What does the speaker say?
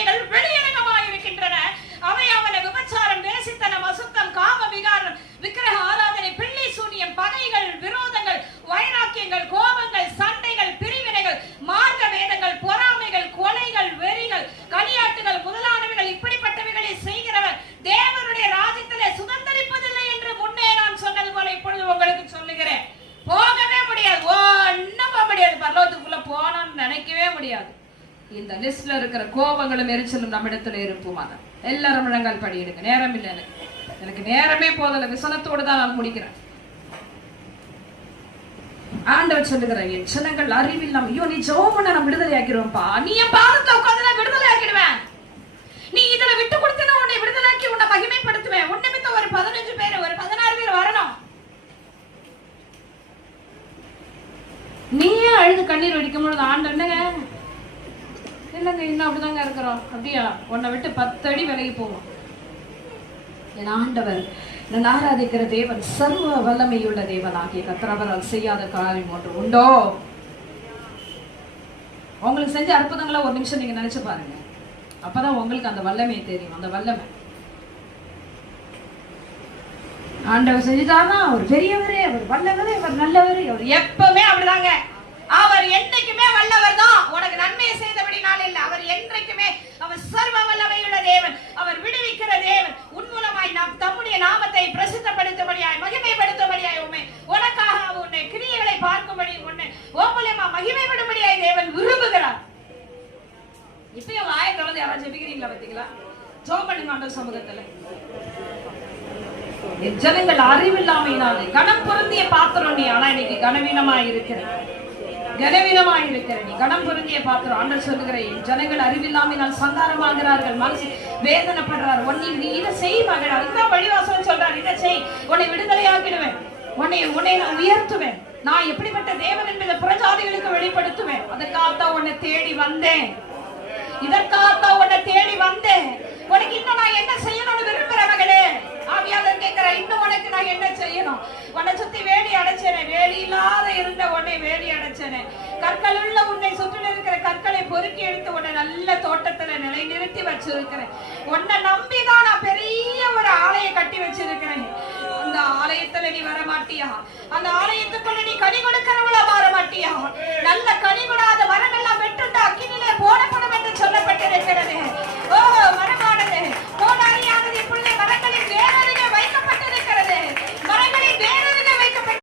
கிரியைகள் வெளியரங்கமாக இருக்கின்றன. அவையாவன விபச்சாரம், வேசித்தனம், அசுத்தம், காம விகாரம், விக்கிரக ஆராதனை, பிள்ளை சூனியம், பகைகள், விரோதங்கள், வைராக்கியங்கள், கோபங்கள், சண்டைகள், பிரிவினைகள், மார்க்க வேதங்கள், பொறாமைகள், கொலைகள், வெறிகள், களியாட்டுகள் முதலானவைகள் இப்படிப்பட்டவைகளை செய்கிறவர் தேவனுடைய ராஜ்யத்திலே சுதந்தரிப்பதில்லை என்று முன்னே நான் சொன்னது போல இப்பொழுது உங்களுக்கு சொல்லுகிறேன். போகவே முடியாது, ஒன்னும் போக முடியாது. பரலோகத்துக்குள்ள போனோம்னு நினைக்கவே முடியாது. இந்த லிஸ்ட்ல இருக்கிற கோபங்களும் எரிச்சலும் நம்மிடத்துல இருப்புமாக. எல்லாரும் முழங்கால் படியிடுங்க. நேரம் இல்லை, எனக்கு நேரமே போதல. விசனத்தோடு தான் நான் முடிக்கிறேன். ஆண்டவர் சொல்லுகிறார், என் ஜனங்கள் அறிவில்லாம், ஐயோ நீ ஜெபம் பண்ண நான் விடுதலை ஆக்கிடுவேன்ப்பா, நீ என் பாதத்துல உட்கார்ந்து நான் விடுதலை ஆக்கிடுவேன், நீ இதுல விட்டு கொடுத்தனா உன்னை விடுதலாக்கி உன்னை மகிமைப்படுத்துவேன், உன்னை மித்த ஒரு 15 பேர் ஒரு 16 பேர் வரணும். நீயே அழுது கண்ணீர் வடிக்கும் பொழுது ஆண்டவர் என்னங்க இல்லைங்க இன்னும் அப்படிதாங்க இருக்கிறோம், அப்படியா உன்னை விட்டு 10 அடி விலகி போவோம். என் ஆண்டவர் நான் ஆராதிக்கிற தேவன் சர்வ வல்லமையுள்ள தேவனாகிய கர்த்தர், அவரால் செய்யாத காரியம் ஒன்று உண்டோ? உங்களுக்கு செஞ்ச அற்புதங்களை ஒரு நிமிஷம் நீங்க நினைச்சு பாருங்க. அப்பதான் உங்களுக்கு அந்த வல்லமை தெரியும். அந்த வல்லமை ஆண்டவர் செஞ்சுட்டாருன்னா அவர் பெரியவரே, அவர் வல்லவரே, அவர் நல்லவரே, அவர் எப்பவுமே அப்படிதாங்க. அவர் என்னைக்குமே வல்லவர் தான். உனக்கு நன்மையை செய்தபடினால இல்ல, அவர் என்றைக்குமே அவர் சர்வ வல்லமையுள்ள தேவன், அவர் விடுவிக்கிற தேவன். உன் மூலமாய் நாம் தம்முடைய நாமத்தை பிரசித்தப்படுத்தும்படியாய் மகிமைப்படுத்தும்படியாய் உனக்காக உன்னை கிரியைகளை பார்க்கும்படி உன்னை மூலமா மகிமைப்படும்படியாய் தேவன் விரும்புகிறார். இப்பயும் வாயை திறந்து யாராவது ஜெபிக்கிறீங்களா? பார்த்தீங்களா? ஜெபம் பண்ணுங்க ஆண்டவர் சமூகத்துல. என் ஜனங்கள் அறிவில்லாமையினாலே கனம் பொருந்திய பாத்திரம் நீ, ஆனா இன்னைக்கு கனவீனமாய் இருக்கிற, கனவீனமாய் இருக்கிற நீ கனம் பொருந்திய பாத்திரம். ஆண்டவர் சொல்லுகிறேன், என் ஜனங்கள் அறிவில்லாமையினால் சங்காரமாகிறார்கள், மனசு வேதனைப்படுறார். நீ இதை செய் மகள், அதுதான் வழிவாசல் சொல்றார். இதை செய், உன்னை விடுதலையாக்கிடுவேன், உன்னை நான் உயர்த்துவேன், நான் எப்படிப்பட்ட தேவன் என்பதை புறஜாதிகளுக்கு வெளிப்படுத்துவேன். அதற்காகத்தான் உன்னை தேடி வந்தேன், இதற்காகத்தான் உன்னை தேடி வந்தேன். உனக்கு இன்னும் நான் என்ன செய்யணும்னு விரும்புற மகளே? ஆவியாளர் கேட்கிற, இன்னும் உனக்கு நான் என்ன செய்யணும்? உன்னை சுத்தி வேலி அடைச்சேனே, வேலி இல்லாத இருந்த உன்னை வேலி அடைச்சேனே, கற்கள் உள்ள உன்னை சுற்றில இருக்கிற கற்களை பொறுக்கி எடுத்து உன்னை நல்ல தோட்டத்துல நிலை நிறுத்தி வச்சிருக்கிறேன். உன்னை நம்பிதான் நான் பெரிய ஒரு ஆலயம் கட்டி வச்சிருக்கிறேன். அந்த ஆலயத்துல நீ வர மாட்டியா? அந்த ஆலயத்துக்குள்ள நீ கனி கொடுக்கிறவளா மாற மாட்டியா? நல்ல கனி கொடாத மரம் எல்லாம் வெட்டுண்டு அக்கினிலே போடப்படும் என்று சொல்லப்பட்டிருக்கிறது.